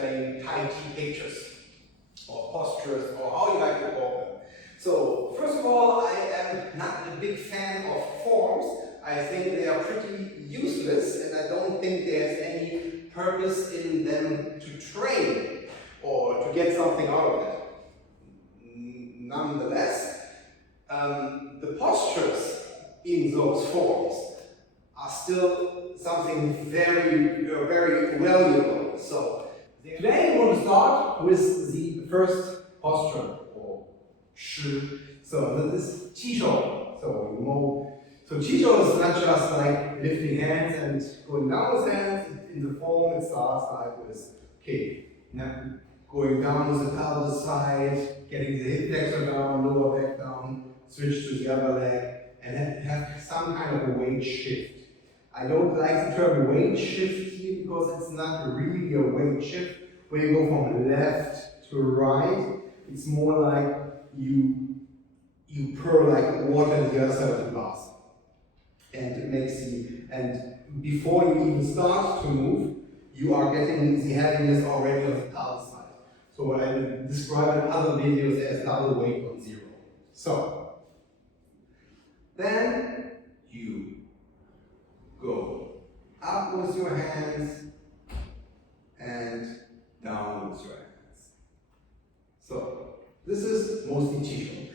explain Taiji pictures, or postures, or how you like to call them. So, first of all, I am not a big fan of forms. I think they are pretty useless, and I don't think there's any purpose in them to train or to get something out of it. Nonetheless, the postures in those forms are still something very, very valuable. So, today we're going to start with the first posture, or shi. So this is qishou. So you know, so qishou is not just like lifting hands and going down with hands. In the form, it starts like with going down with the pelvis side, getting the hip flexor down, lower back down, switch to the other leg, and then have some kind of a weight shift. I don't like the term weight shift here because it's not really a weight shift. When you go from left to right, it's more like you pour like water in the other side of the glass. And it makes and before you even start to move, you are getting the heaviness already on the pelvis side. So what I describe in other videos as double weight on zero. So, then you go up with your hands and down with your hands. So, this is mostly qishou.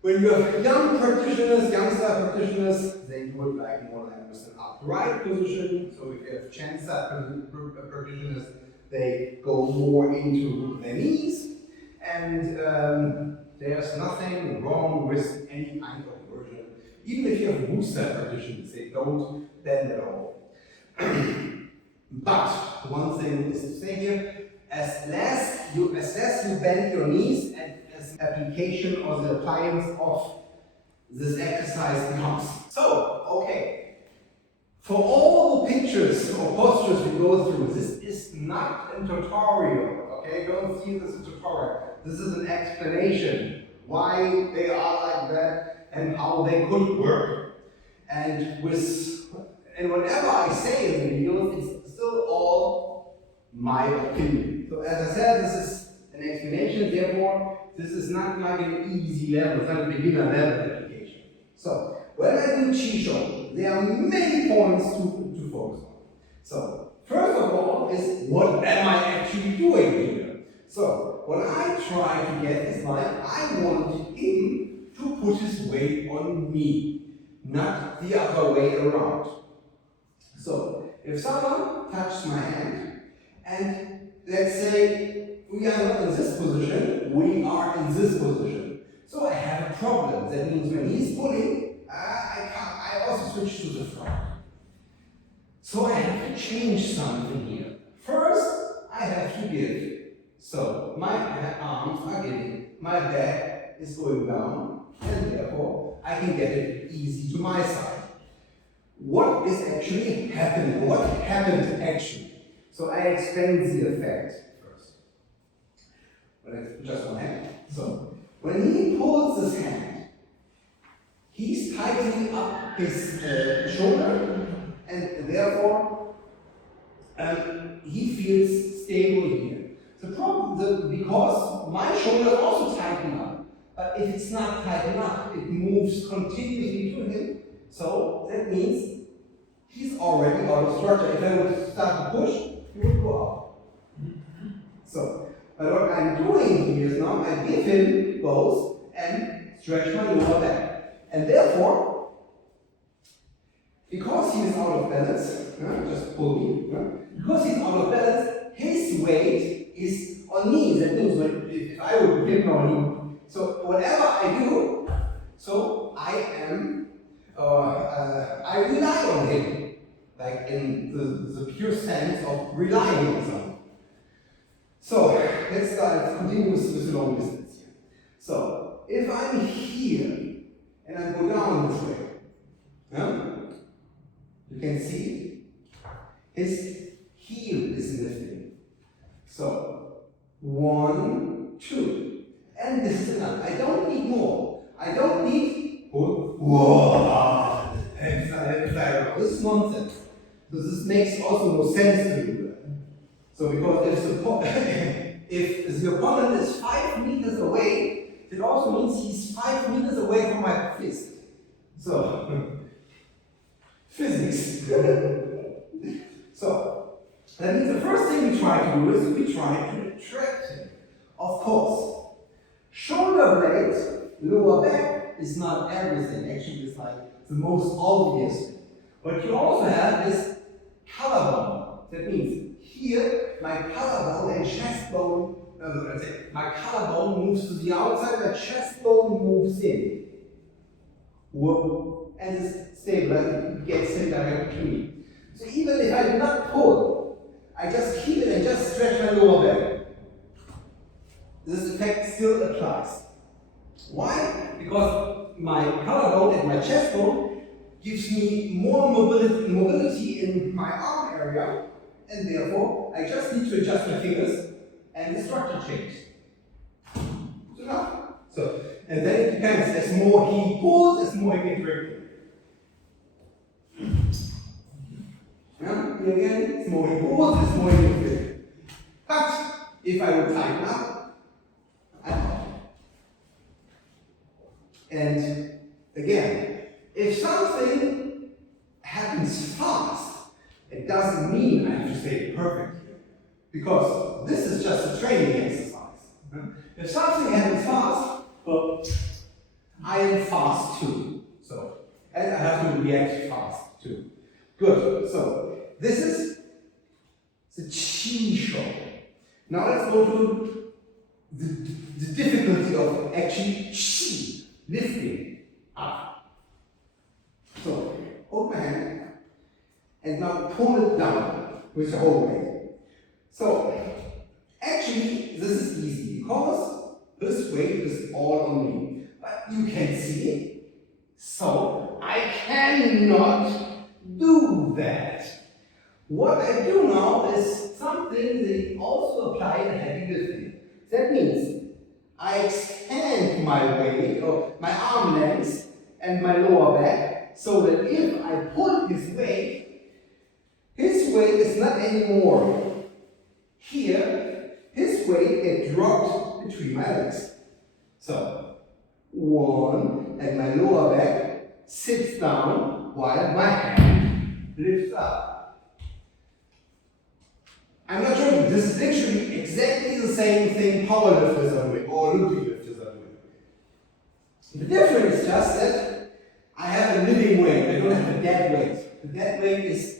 When you have young style practitioners, they do it like more like with an upright position. So if you have Chan style practitioners, they go more into their knees. And there's nothing wrong with any kind of version. Even if you have Wu style practitioners, they don't bend at all. But one thing is to say here, as less you bend your knees, and as application or the appliance of this exercise becomes. So, okay, for all the pictures or postures we go through, this is not a tutorial, okay? Don't see this as a tutorial. This is an explanation why they are like that and how they could work. And whatever I say in the videos, it's still all my opinion. So as I said, this is an explanation, therefore, this is not like an easy level, it's not a beginner level application. So, when I do qishou, there are many points to focus on. So, first of all is, what am I actually doing here? So, what I try to get is like, I want him to put his weight on me, not the other way around. So, if someone touches my hand, and let's say we are not in this position, we are in this position. So I have a problem. That means when he's pulling, I also switch to the front. So I have to change something here. First, I have to give. So my arms are giving, my back is going down, and therefore I can get it easy to my side. What is actually happening? What happened actually? So I explain the effect first. Just one hand. So when he pulls this hand, he's tightening up his shoulder, and therefore he feels stable here. The problem, because my shoulder also tighten up, but if it's not tightened up, it moves continuously to him. So that means he's already out of structure. If I would start to push, he would go out. So, but what I'm doing here is now I give him both and stretch my lower back. And therefore, because he is out of balance, just pull me, because he's out of balance, his weight is on me. That means if I would give him on me. So whatever I do, so I rely on him, like in the pure sense of relying on someone. So let's continue with the long distance here. So if I'm here and I go down this way, you can see his heel is lifting. So 1, 2, and this is enough. I don't need more. I don't need whoa. This is nonsense. So this makes also no sense to you. So because if the opponent is 5 meters away, it also means he's 5 meters away from my fist. So, physics. So, that means the first thing we try to do is we try to attract him. Of course, shoulder blade, lower back is not everything. Actually, it's like the most obvious thing. What you also have is collarbone. That means here, my collarbone and chest bone, my collarbone moves to the outside, my chest bone moves in. Whoop, and it's stable, it gets him directly to me. So even if I do not pull, I just keep it and just stretch my lower back. This effect still applies. Why? Because my collarbone and my chest bone gives me more mobility in my arm area, and therefore I just need to adjust my fingers and the structure changes. So, and then it depends, as more he pulls, as more he gets ready. Here again, as more he pulls, as more he gets ready. But if I would tighten up, I'm out. And again, if something happens fast, it doesn't mean I have to stay perfect here. Because this is just a training exercise. If something happens fast, well, I am fast too. So, and I have to react fast too. Good. So, this is the chi show. Now let's go to the difficulty of actually chi, lifting up. So, hold my hand and now pull it down with your whole weight. So, actually, this is easy because this weight is all on me. But you can see it. So, I cannot do that. What I do now is something they also apply in heavy lifting. That means I extend my weight, or my arm length, and my lower back, so that if I pull his weight is not anymore here, his weight gets dropped between my legs. So, one, and my lower back sits down while my hand lifts up. I'm not sure, this is literally exactly the same thing powerlifters are doing, or Olympic lifters are doing. The difference is just that I have a living weight, I don't have a dead weight. The dead weight is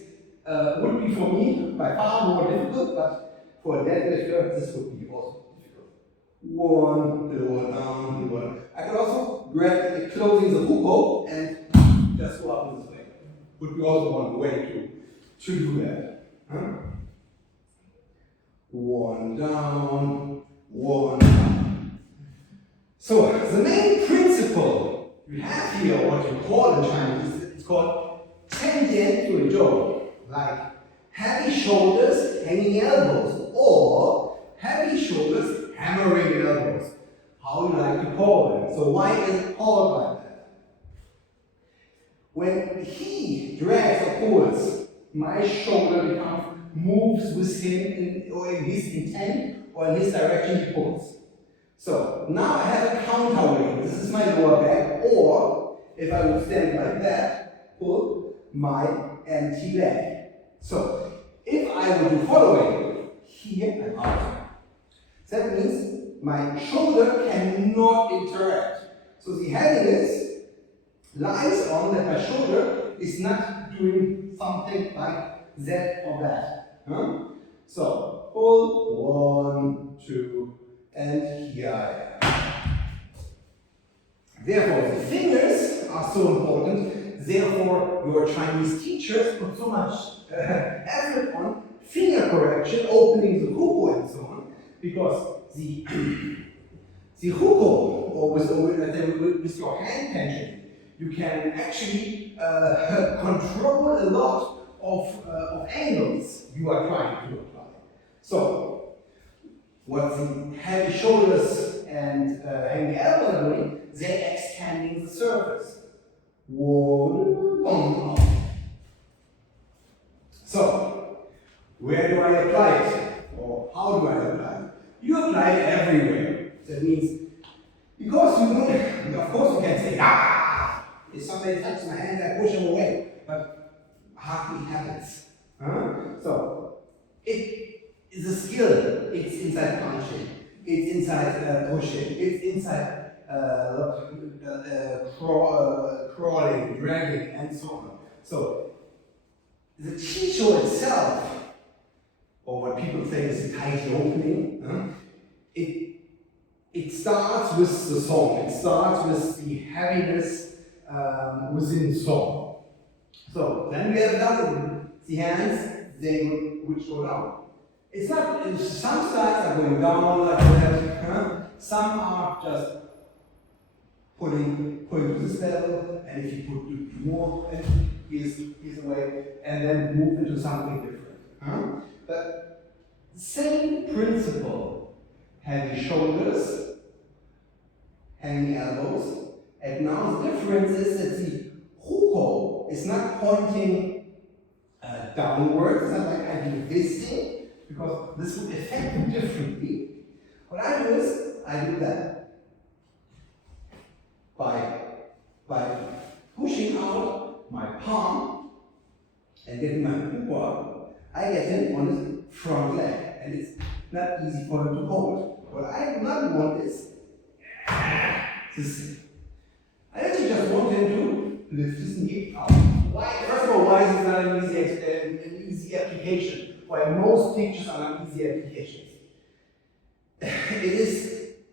would be for me by far more difficult, but for a deadlifter, this would be also difficult. One, lower down, lower. I could also grab it closing the hook and just go up this way. Would be also one way to do that. Huh? One down, one up. So the main principle we have here, what you call in Chinese, it's called 10 yen to a joke. Like heavy shoulders, hanging elbows, or heavy shoulders, hammering elbows. How you like to call them. So why is it called like that? When he drags or pulls, my shoulder moves with him in his intent or in his direction he pulls. So now I have a counterweight. This is my lower back, or if I would stand like that, pull my empty leg. So, if I would do following, here I'm out. That means my shoulder cannot interact. So the heaviness lies on that my shoulder is not doing something like that or that. Huh? So, pull, 1, 2, and here I am. Therefore, the fingers are so important. Therefore, your Chinese teachers put so much effort on finger correction, opening the huko and so on, because the huko, or with your hand tension, you can actually control a lot of angles you are trying to apply. So, what the heavy shoulders and hanging elbows are doing, they're extending the surface. One, off. So, where do I apply it? That means, because you don't, of course you can say, if somebody touches my hand, I push him away, but hardly happens. So, it is a skill. It's inside punching, it's inside pushing, it's inside crawling, dragging, and so on. So, the Chicho itself, or what people say is the Taiji opening, it starts with the song, it starts with the heaviness within the song. So then we have done the hands, which go down. It's not, some styles are going down like that, some are just pulling to this level, and if you put more, here's away, and then move into something different. But the same principle, heavy shoulders, hanging elbows, and now the difference is that the huko is not pointing downwards, it's not like I do this thing, because this would affect it differently. What I do is, I do that. By pushing out my palm and getting my huko up, I get him on his front leg, and it's not easy for him to hold. What I do not want is this. I actually just want him to lift his knee up. Why? First of all, why is it not an easy application? Why most teachers are not easy applications? It is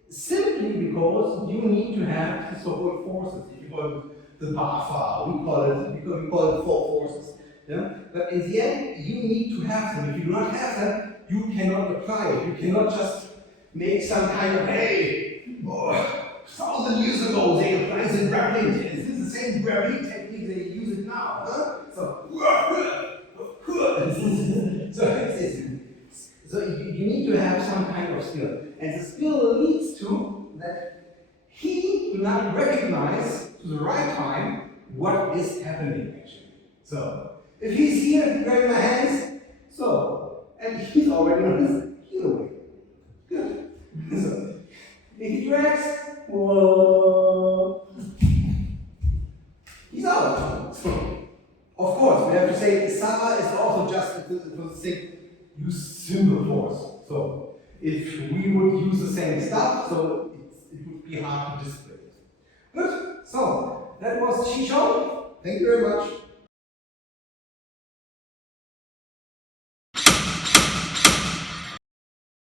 simply because you need to have the so-called forces. If you call it the BAFA, we call it four forces. Yeah? But in the end, you need to have them. If you do not have them, you cannot apply it. You cannot just make some kind of, hey, 1,000 years ago they applied the grappling. Is this the same grappling technique they use it now? So you need to have some kind of skill. And the skill leads to that he will not recognize to the right time what is happening actually. So if he's here grabbing my hands, and he's already on his heel away. Good. So if he drags, he's out. So, of course, we have to say Sama is also just to say use simple force. So if we would use the same stuff, so it would be hard to display it. Good. So that was Chicho. Thank you very much.